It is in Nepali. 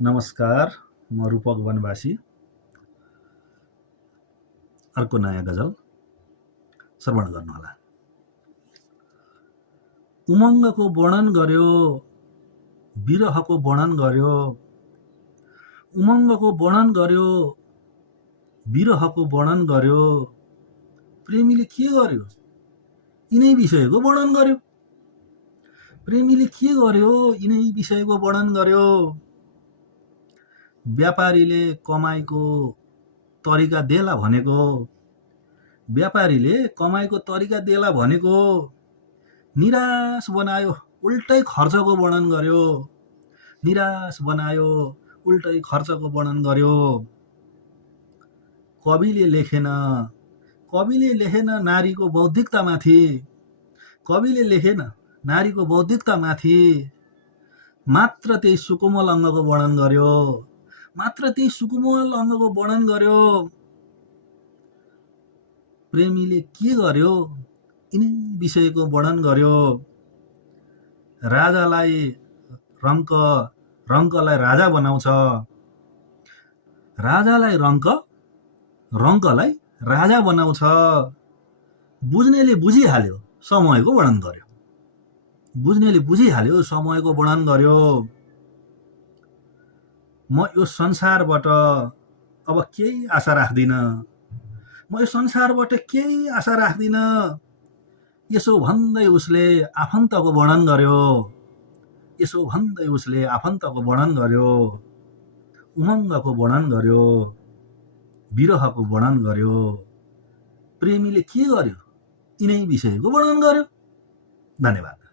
नमस्कार, म रूपक वनवासी अर्को नयाँ गजल श्रवण गर्नुहोला। उमङ्गको वर्णन गर्यो, विरहको वर्णन गर्यो, उमङ्गको वर्णन गर्यो, विरहको वर्णन गर्यो, प्रेमीले के गर्यो यिनै विषयको वर्णन गर्यो। प्रेमीले के गर्यो यिनै विषयको वर्णन गर्यो। व्यापारीले कमाईको तरिका देला भनेको, व्यापारीले कमाईको तरिका देला भनेको, निराश बनायो उल्टै खर्चको वर्णन गर्यो। निराश बनायो उल्टै खर्चको वर्णन गर्यो। कविले लेखेन नारीको बौद्धिकतामाथि, कविले लेखेन नारीको बौद्धिकतामाथि, मात्र त्यही सुकोमल अङ्गको वर्णन गर्यो। मात्र त्यही सुकोमल अङ्गको वर्णन गर्यो। प्रेमीले के गर्यो यिनै विषयको वर्णन गर्यो। राजालाई रङ्कलाई राजा बनाउँछ, राजालाई रङ्कलाई राजा बनाउँछ। बुझ्नेले बुझिहाल्यो समयको वर्णन गर्यो। बुझ्नेले बुझिहाल्यो समयको वर्णन गर्यो। म यो संसारबाट अब केही आशा राख्दिन, म यो संसारबाट केही आशा राख्दिन। यसो भन्दै उसले आफन्तको वर्णन गर्यो। यसो भन्दै उसले आफन्तको वर्णन गर्यो। उमङ्गको वर्णन गर्यो, विरहको वर्णन गर्यो। प्रेमीले के गर्यो यिनै विषयको वर्णन गर्यो। धन्यवाद।